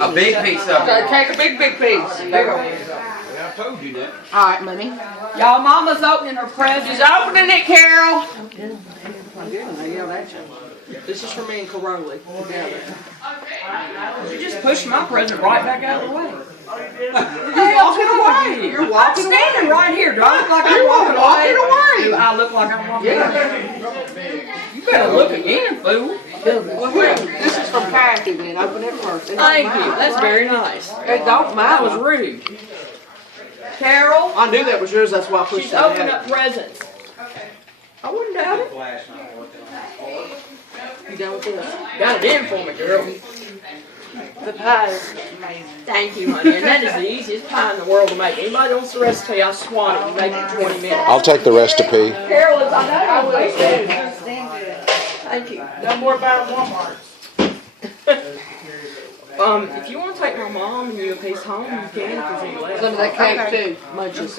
A big piece of it. So take a big piece. There you go. Yeah, I told you that. All right, money. Y'all, Mama's opening her present. She's opening it, Carol. This is for me and Caroli together. You just pushed my present right back out of the way. You're walking away. You're walking away. I'm standing right here. Do I look like I'm walking away? Do I look like I'm walking away? You better look again, fool. Well, here, this is from Kathy, then. Open it first. Thank you. That's very nice. It don't matter. That was rude. Carol? I knew that was yours. That's why I pushed it. She's opening up presents. I wouldn't doubt it. You done with this? Got it in for me, girl. The pie is amazing. Thank you, honey. And that is the easiest pie in the world to make. Anybody wants the recipe, I swan it. You make it in 20 minutes. I'll take the recipe. Carol, I know I will. Thank you. No more about Walmart. If you want to take my mom and you a piece home, you can if there's any left. Some of that cake too, munches.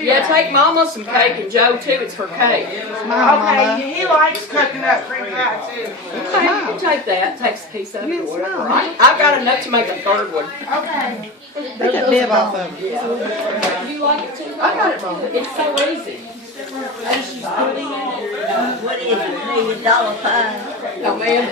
Yeah, take Mama some cake and Joe too. It's her cake. Okay, he likes coconut cream pie too. Okay, you can take that. Takes a piece of it or whatever. I've got enough to make a third one. Okay. Take that bib off of them. Yeah. You like it too? I got it, Mama. It's so easy. And she's putting it. What is it? $1 pie? No, ma'am.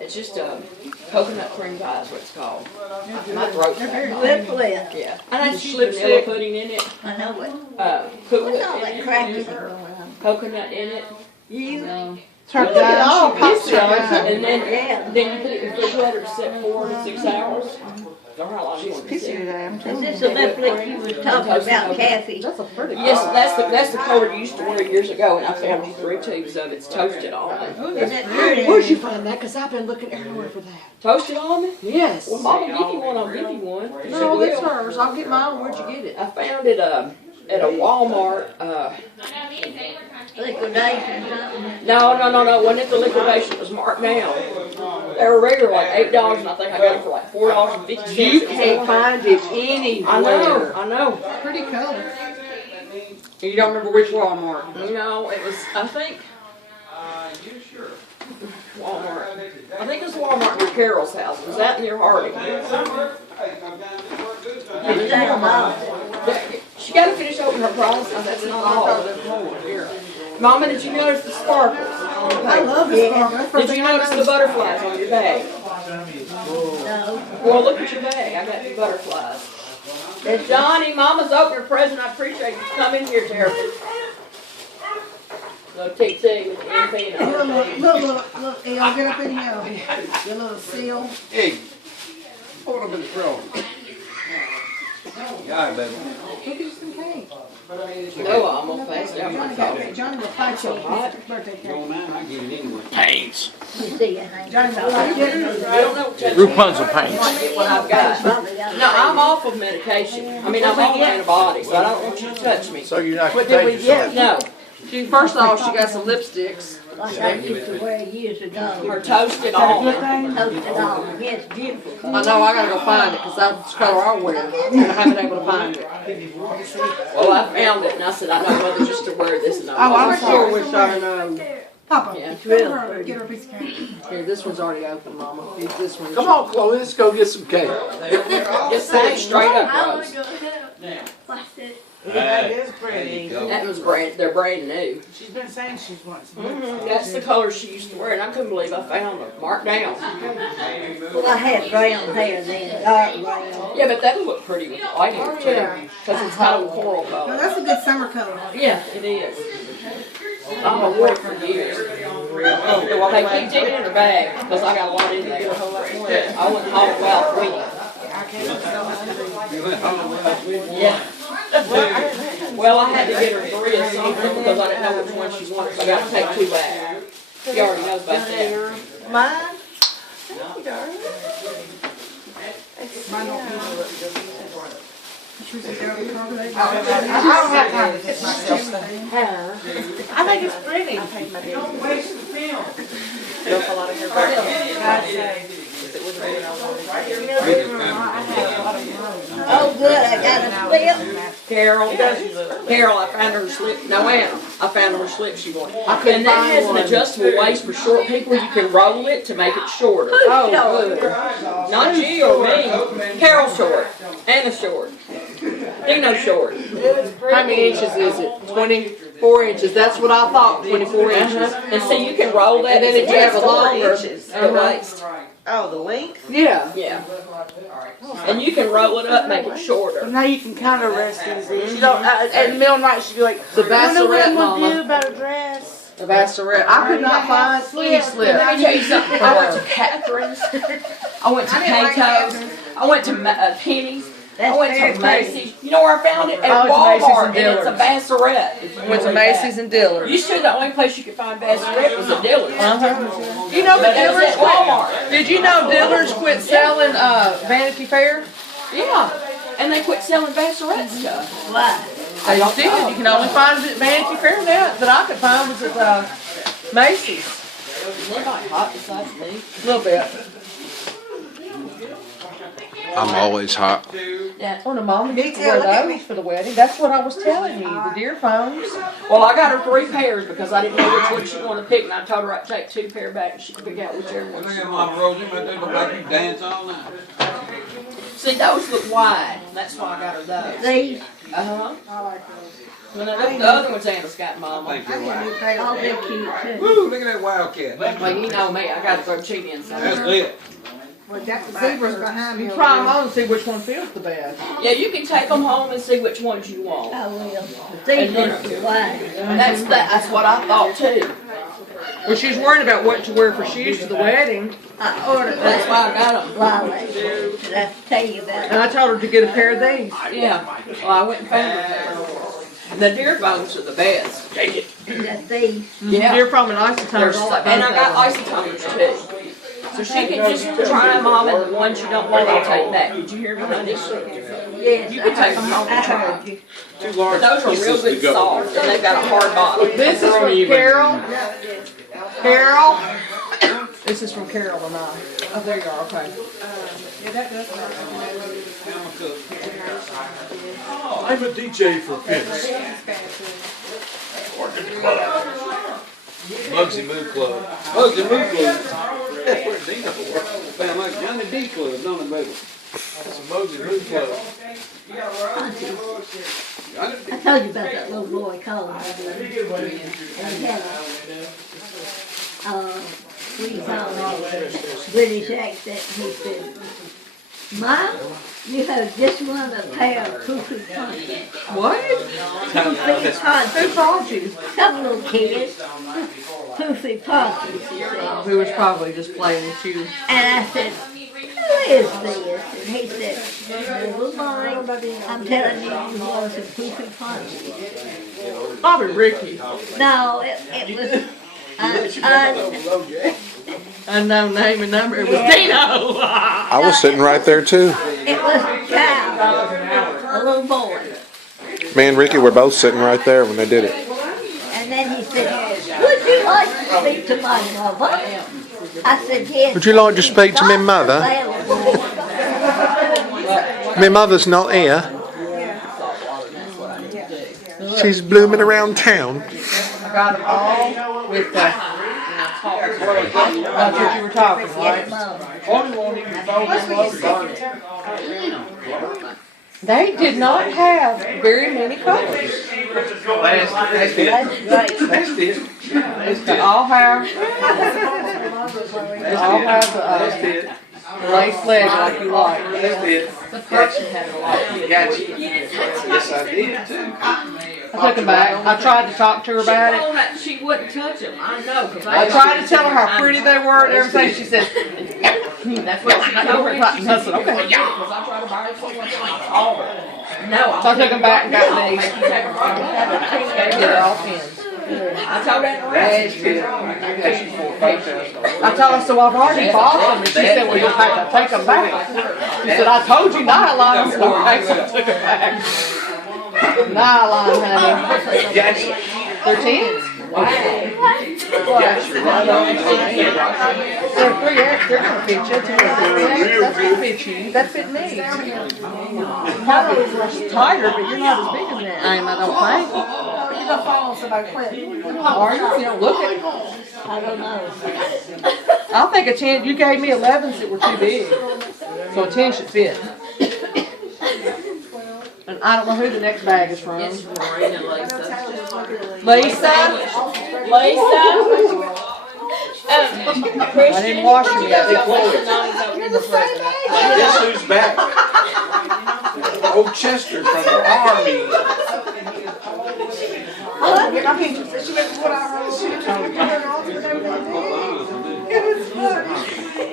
It's just coconut cream pie is what it's called. My throat's Lip lip. yeah. And that's vanilla pudding in it. I know it. Coconut What's all that in cracky it. Coconut in it. You? Turn it all And then you put it in the refrigerator to set 4 to 6 hours. Don't know how long you want to sit. Is this the lip lip you were talking about, Kathy? That's a pretty yes, that's the color you used to wear years ago, and I found you 3 tubes of it. It's toasted almond. Is it pretty? Where'd you find that? Because I've been looking everywhere for that. Toasted almond? Yes. Well, Mama, give you one. I'll give you one. No, that's hers. I'll get mine. Where'd you get it? I found it at a Walmart. Liquidation or something? No. It wasn't at the liquidation. It was marked down. They were regular like $8, and I think I got it for like $4.50. You can't find it anywhere. I know. Pretty color. You don't remember which Walmart? No, it was, I think, Walmart. I think it was Walmart near Carol's house. Was that near Harding? She got to finish opening her prize. That's not all. Here. Mama, did you notice the sparkles on the paper? I love the sparkles. Did you notice the butterflies on your bag? No. Well, look at your bag. I got the butterflies. Johnny, Mama's opening her present. I appreciate you coming here, Tara. Little TT with the anything. Look, hey, I'll get up in here. Your little seal. Hey, hold up in the throat. Yeah, baby. Go get some cake. No, I'm gonna pass it out my coffee. Johnny will fight you on birthday cake. Don't mind, I get it anyway. Paints. You see, I think. Johnny will fight you. I don't know what Rapunzel paints. what I've got. No, I'm off of medication. I mean, I'm on antibiotics, so I don't want you to touch me. So you're not What did we get? No, First off, she got some lipsticks. Like I used to wear years ago. her toasted almond. Toasted almond. Yes, beautiful. I know, I gotta go find it, because that's the color I wear. And I haven't been able to find it. Well, I found it, and I said, I know whether just to wear this and Oh, not. I'm sure wish I know. Papa, Yeah. get her a piece of cake. Here, this one's already open, Mama. This one. Come on, Chloe, let's go get some cake. Just say it straight up, Rose. That is pretty. That was they're brand new. She's been saying she wants some. That's the color she used to wear, and I couldn't believe I found them marked down. Well, I had brown hair then, dark brown. Yeah, but that'll look pretty with light hair too, because it's kind of a coral Now, color. that's a good summer color. Yeah, it is. I'm a wore for years. They keep digging in her bag, because I got a lot in there. I wouldn't haul it out for weeks. Yeah. Well, I had to get her 3 of something because I didn't know which one she wanted, so I got to take 2 back. She already knows about that. Mine? Thank you, darling. Mine don't need I don't have time to get myself stuff. I think it's pretty. Don't waste the film. Oh, good, I got a slip. Carol, I found her slip. No, Anna, I found her slip she wanted. couldn't And that find has an one. adjustable waist for short people. You can roll it to make it shorter. Oh, good. Not you or me. Carol short. Anna short. Dino short. How many inches is it? 24 inches. That's what I thought, 24 inches. And see, you can roll that. And then if you have a longer- the waist. Oh, the length? Yeah. Yeah. And you can roll it up, make it shorter. Now you can kind of rest these in. You don't, at the middle of the night, she'd be like, The I don't know what Bassaret I'm going to do mama. about a dress. The Bassaret. I could not find any slip. Let me tell you something. I went to Catherine's. I went to Cato's. I went to Penny's. I went to Macy's. You know where I found it? At I went to Macy's Walmart. and And it's a Bassaret. Went to Macy's and Dillard's. Used to the only place you could find Bassaret was at Dillard's. You know, But the it was Dillard's at Walmart. Did you know Dillard's quit selling Vanity Fair? Yeah. And they quit selling Bassaret stuff. Why? They did. You can only find it at Vanity Fair now. That I could find was at Macy's. Nobody hot besides me. A little bit. I'm always hot. Well, the mama needs to wear those for the wedding. That's what I was telling you. The deer phones. Well, I got her 3 pairs because I didn't know which one she wanted to pick, and I told her I'd take 2 pair back and she could pick out whichever one Look she at wanted. Mama Rosie, but they look like you dance all night. See, those look wide. That's why I got her those. These, Uh-huh. Well, now, the other ones Anna's got, Mama. Thank you, wife. oh, they're cute too. Woo, look at that wildcat. Well, you know me. I got to throw cheat in That's somewhere. lit. Well, that zebra's behind me. You try them on and see which one feels the best. Yeah, you can take them home and see which ones you want. I will. These are wide. That's what I thought too. Well, she's worried about what to wear for shoes to the wedding. I ordered That's that why I got them. lilac. Did I tell you about And I told her to get a pair of these. Yeah. Well, I went and found them. The deer phones are the best. it? Is that these? Yeah. Deer foam and isotoners. And I got isotoners too. So she can just try them on, and the ones you don't want, I'll take back. Did you hear me, honey? Yes, You can take them home I and try. heard you. Two large Those are real good soft, and they've got a hard bottom. This is from Carol. Carol. This is from Carol and I. Oh, there you are. Okay. I'm a DJ for Vince. Bugsy Moo Club. Bugsy Moo Club. That's where Dino was. Found like Johnny D Club, don't it, baby? That's a Bugsy Moo Club. I told you about that little boy calling me. And he had we called him British accent. He said, Mom, you have just won a pair of poofy punches. What? Poofy punches. Who called you? Some little kids. Poofy punches, he said. Who was probably just playing with you. And I said, who is this? And he said, little boy, I'm telling you, you won some poofy punches. Probably Ricky. No, it was Unknown name and number. It was Dino. I was sitting right there too. it was a child, a little boy. Me and Ricky were both sitting right there when they did it. And then he said, would you like to speak to my mother? I said, yes. Would you like to speak to my mother? My mother's not here. She's blooming around town. I got them all with the. That's what you were talking, right? They did not have very many colors. That's it. They all have. They all have That's the it. lace leg like you like. That's it. The person had a lot. Gotcha. Yes, I did too. I took them back. I tried to talk to her about it. She wouldn't touch them. I know. 'Cause I tried to tell her how pretty they were and everything. She said, That's what she told me. I said, okay. Because I tried to buy her someone all. No, So I took them back and got these. Make you take them home. They're all pins. I told that rest. I told her, so I've already bought them. And she said, well, you'll have to take them back. She said, I told you nylon. I said, okay, so I took them back. Nylon, honey. Gotcha. They're tins. What? They're 3X, they're gonna fit you. 2X, that's gonna fit you. That fit me. Carlos was tighter, but you're not as big as that. I don't think. You're gonna fall on somebody's foot. Are you? You don't look it. I don't know. I think a 10, you gave me 11s that were too big. So a 10 should fit. And I don't know who the next bag is from. It's Maureen and Lisa. Lisa? Lisa? I didn't wash them yet. Guess who's back? Old Chester from the Army. I'm interested. She gets what I heard. She was talking about her all the day. It was fun.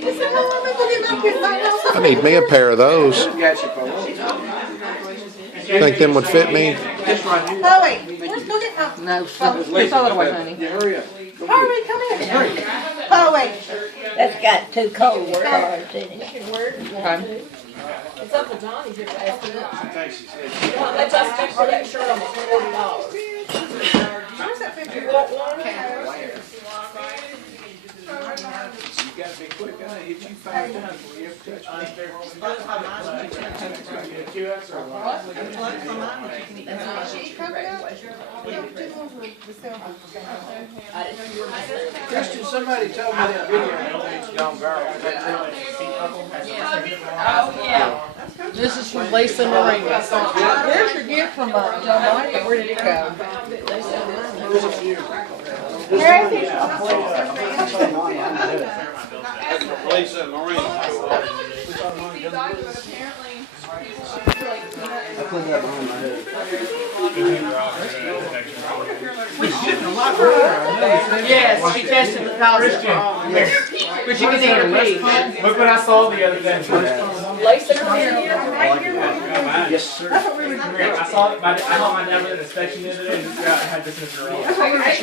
She said, "Oh, I'm gonna get my kids like that." I need me a pair of those. Gotcha, folks. Think them would fit me? This right here. Chloe, let's go get my. No, throw it away, honey. Hurry up. Chloe, come here. Chloe. That's got two cold cards in it. Okay. It's up to Johnny's if I ask him. They just took for that shirt almost $40. Where's that picture? You want one? You gotta be quick. I hit you 5 times before you ever touch Christian, somebody told me that video it's gone viral. Oh, yeah. This is from Lisa Marina. Where's your gift from, John Mike? Where did it go? There's a few. Lisa and Maureen. I put that behind my head. Yes, she tested the thousand. Yes. But you can eat her pee. Look what I saw the other day. Lisa come in here. Yes, sir. I saw my dad with an inspection the other day and this guy had this in his garage.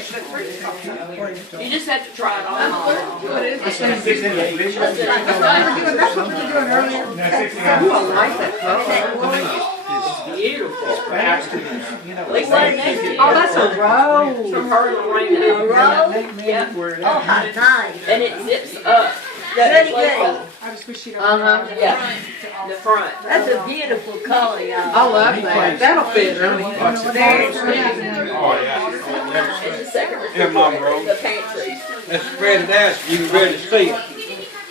You just have to try it on. That's what you're doing earlier. I like that color. Beautiful. Lisa, next to you. Oh, that's a rose. From her and Lorraine. Yep. Oh, how nice. And it zips up. Very good. I just wish she'd. Uh-huh. Yeah. The front. That's a beautiful color, y'all. I love that. That'll fit her. And the second Here, Mom, bro. the pantry. Let's spread it out so you can really see it.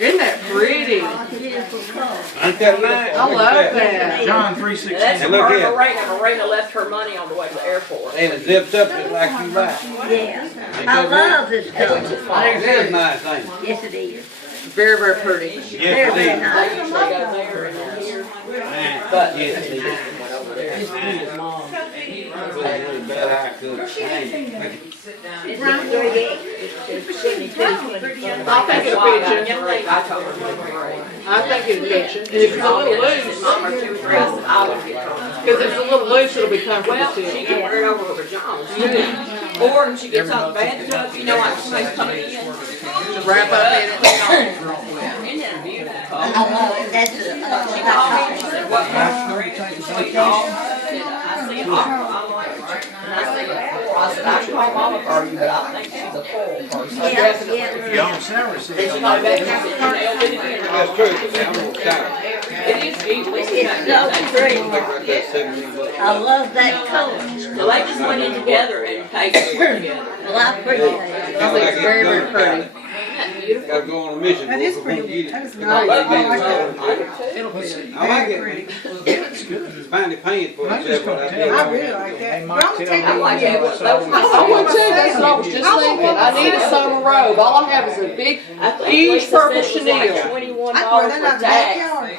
Isn't that pretty? Beautiful color. Ain't that nice? I love that. John And 3:16. that's And from look her here. and Lorraine. And Lorena left her money on the way to the airport. And it zips up just like you like. Yeah. I love this color. It is a nice thing. Yes, it is. Very, very pretty. Yes, Very, it very is. nice. They usually go there and then here. Man, But yes, it is. over there. Bad I could. I think it'll be a I told her to great. I think it'll fit you. And if it's a little loose, Mom or two dresses, I would get her. because if it's a little loose, it'll be comfortable Well, she too. can wear it over her pajamas. Or when she gets out of bed, you know, like somebody's coming in. Wrap up in it. Isn't that beautiful? I love it. That's She called me and she said, what color? Sweet off. I see opera. I'm like, and I said, I said, I call Mama Party, but I think she's a full person. yeah, yeah. And she called back and she said, nailed it again. That's true. I'm gonna shout. It is beautiful. It's so pretty. That's 17 bucks. I love that color. So they just went in together and paid for it together. Well, I appreciate it. I think it's very, very pretty. Isn't that beautiful? Gotta go on a mission. That is We're gonna pretty. get That it. is I nice. love I like that. It'll fit. I like Very it. It's finally paying for itself. What I did. I really like that. Y'all take I like that one. That was my I would too, that's what I was just thinking. I need a summer robe. All I have is a big, huge purple chenille. I wear $21 that for out in the tax. backyard.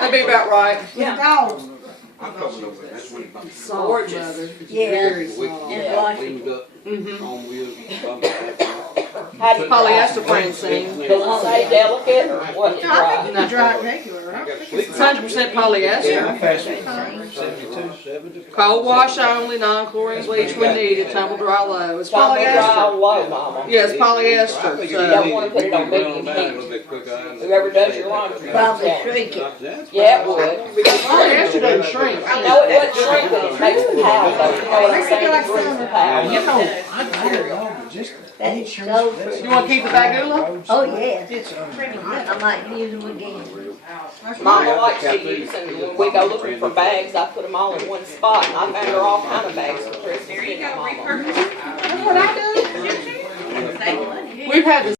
That'd be about right. With dogs. I'm coming over. That's when it's Soft, Gorgeous. mother. It's Yeah. very wicked. soft. And wash it. Cleaned up, Mm-hmm. on wheels, bump How do you Polyester Francine. Does it say delicate or what? No, I think you can dry it regular, right? It's 100% polyester. Cold wash only, non-chlorine bleach when needed, tumble dry low. It's Dry polyester. low, Mama. Yeah, it's polyester. You So don't want to put it on medium heat. Whoever does your laundry. Probably Yeah. shrink it. Yeah, it would. polyester doesn't shrink. No, it wouldn't shrink, but it makes the pile, though. You know what I'm Makes it feel saying? like It brings the summer. pile. I That is so pretty. You wanna keep the bagula? Oh, yes. I might use them again. Mama likes to use, and when we go looking for bags, I put them all in one spot, and I found her all kind of bags for Christmas. There you go, Mama. That's what I do. We've had this